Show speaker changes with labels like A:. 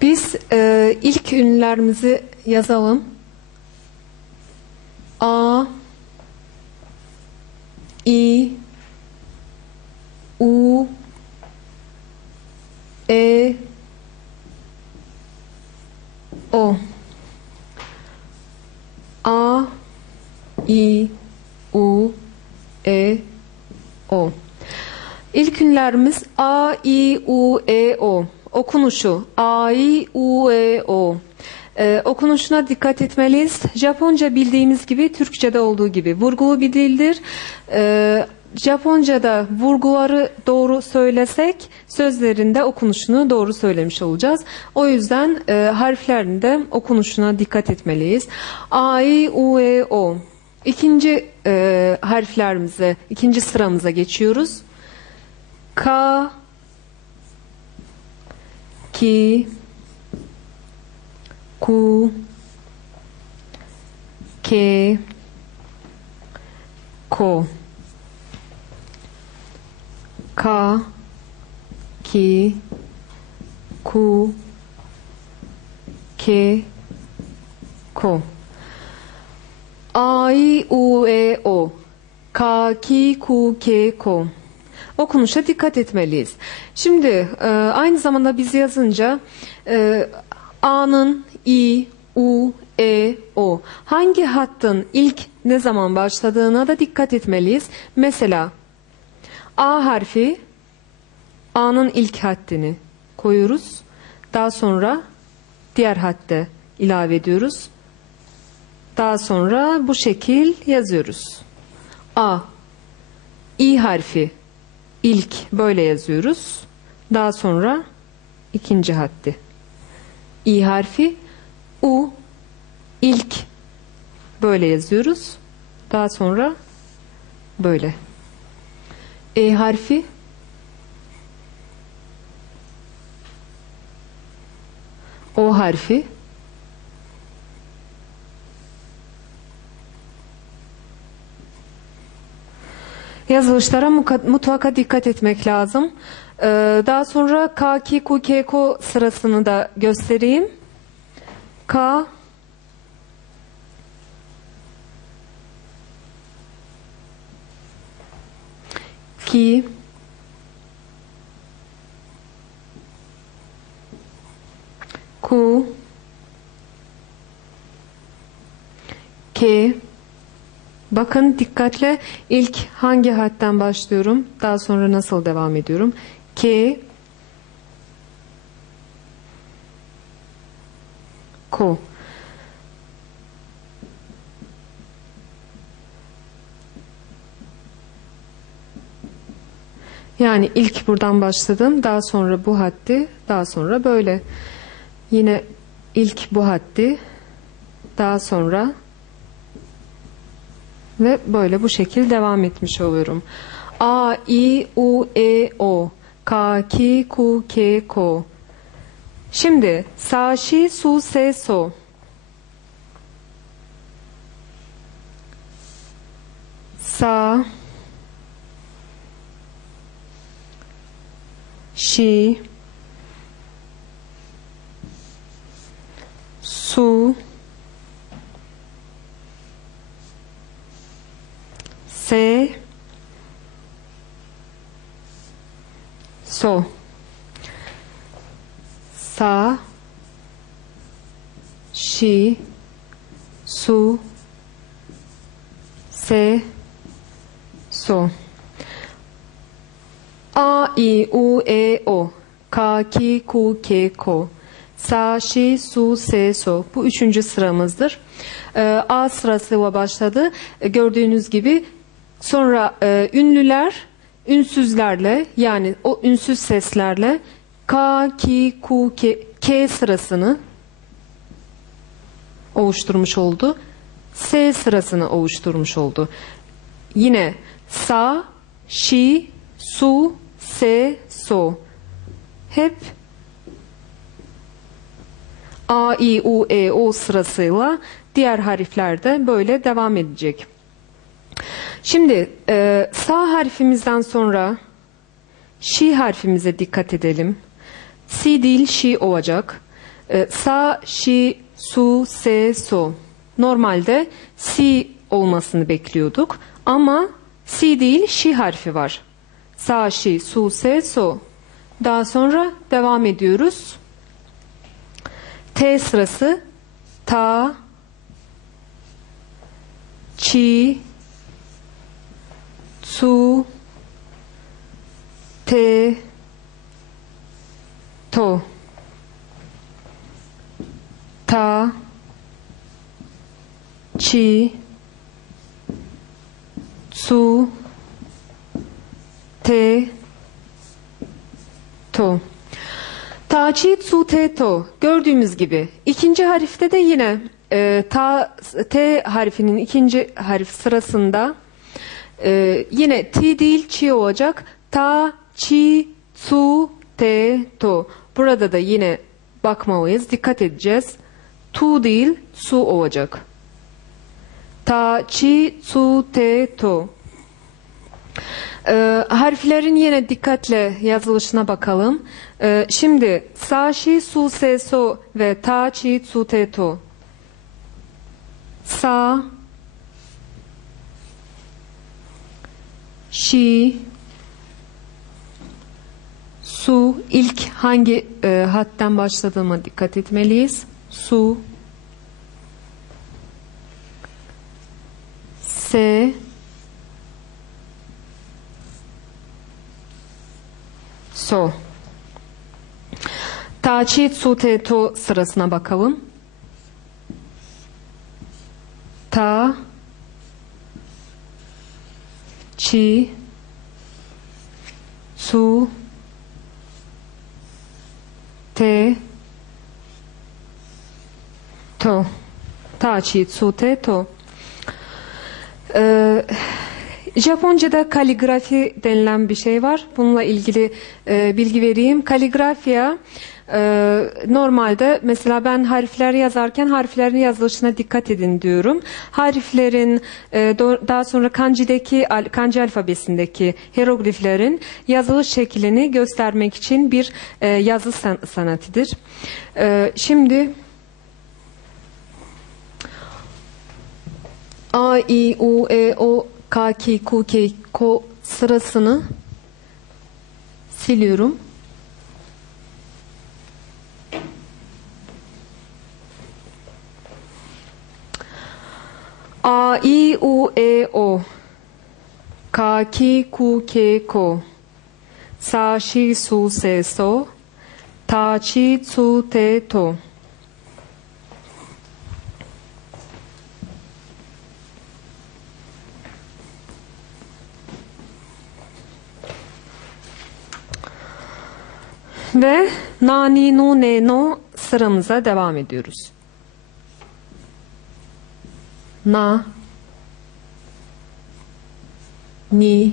A: Biz e, ilk ünlülerimizi yazalım. A I U E O A I U E O İlk ünlerimiz A, I, U, E, O. Okunuşu A, I, U, E, O. Ee, okunuşuna dikkat etmeliyiz. Japonca bildiğimiz gibi Türkçe'de olduğu gibi vurgulu bir dildir. Ee, Japonca'da vurguları doğru söylesek sözlerinde okunuşunu doğru söylemiş olacağız. O yüzden e, harflerinde okunuşuna dikkat etmeliyiz. A, I, U, E, O. İkinci e, harflerimize, ikinci sıramıza geçiyoruz. Ka Ki Ku Ke Ko Ka Ki Ku Ke Ko I, U, E, O. Ka, ki, ku, ke, ko. Okunuşa dikkat etmeliyiz. Şimdi e, aynı zamanda biz yazınca e, A'nın I, U, E, O. Hangi hattın ilk ne zaman başladığına da dikkat etmeliyiz. Mesela A harfi A'nın ilk hattini koyuyoruz. Daha sonra diğer hatte ilave ediyoruz. Daha sonra bu şekil yazıyoruz. A. İ harfi ilk böyle yazıyoruz. Daha sonra ikinci haddi. İ harfi U ilk böyle yazıyoruz. Daha sonra böyle. E harfi O harfi Yazılışlara mutlaka dikkat etmek lazım. Ee, daha sonra K, K, Ku, K, Ko sırasını da göstereyim. K, Ki, Ku, K, Bakın dikkatle ilk hangi harften başlıyorum, daha sonra nasıl devam ediyorum. K, ko. Yani ilk buradan başladım, daha sonra bu haddi, daha sonra böyle. Yine ilk bu haddi, daha sonra ve böyle bu şekil devam etmiş oluyorum. A, I, U, E, O. K, Ki, Ku, Ke, Ko. Şimdi sa, şi, su, se, so. Sa, şi, su, se, so, sa, şi, su, se, so. A, I, U, E, O. K, Ki, Ku, Ke, Ko. Sa, şi, su, se, so. Bu üçüncü sıramızdır. Ee, A sırasıyla başladı. Ee, Gördüğünüz gibi sonra e, ünlüler ünsüzlerle yani o ünsüz seslerle K, Ki, Ku, Ke, K sırasını oluşturmuş oldu. S sırasını oluşturmuş oldu. Yine sa, şi, su, se, so. Hep A, I, U, E, O sırasıyla diğer harfler de böyle devam edecek. Şimdi e, sa harfimizden sonra şi harfimize dikkat edelim. Si değil şi olacak. E, sa, şi, su, se, so. Normalde si olmasını bekliyorduk ama si değil şi harfi var. Sa, şi, su, se, so. Daha sonra devam ediyoruz. T sırası ta, çi, su, te, to, ta, çi, su, te, to. Ta, çi, su, te, to. Gördüğümüz gibi. ikinci harifte de yine e, ta, T harfinin ikinci harf sırasında e, yine T değil çi olacak. Ta, çi, su, te, to. Burada da yine bakmalıyız. Dikkat edeceğiz. Tu değil su olacak. Ta, çi, su, te, to. Ee, harflerin yine dikkatle yazılışına bakalım. Ee, şimdi sa, şi, su, se, so ve ta, çi, su, te, to. Sa, şi, su. ilk hangi e, hatten başladığıma dikkat etmeliyiz. Su, se, So. Ta, chi, tsu, te, to sırasına bakalım. Ta, chi, tsu, te, to. Ta, chi, tsu, te, to. Ee, Japonca'da kaligrafi denilen bir şey var. Bununla ilgili e, bilgi vereyim. Kaligrafya e, normalde mesela ben harfler yazarken harflerin yazılışına dikkat edin diyorum. Harflerin e, daha sonra kanji'deki kanji alfabesindeki hierogliflerin yazılış şeklini göstermek için bir e, yazı san- sanatıdır. E, şimdi A, I, U, E, O, K, K, Ku, K, Ko sırasını siliyorum. A, I, U, E, O. K, K, Ku, K, Ko. Sa, Shi, Su, Se, So. Ta, Chi, Tsu, Te, To. Ve na, ni, nu, ne, no sıramıza devam ediyoruz. Na, 你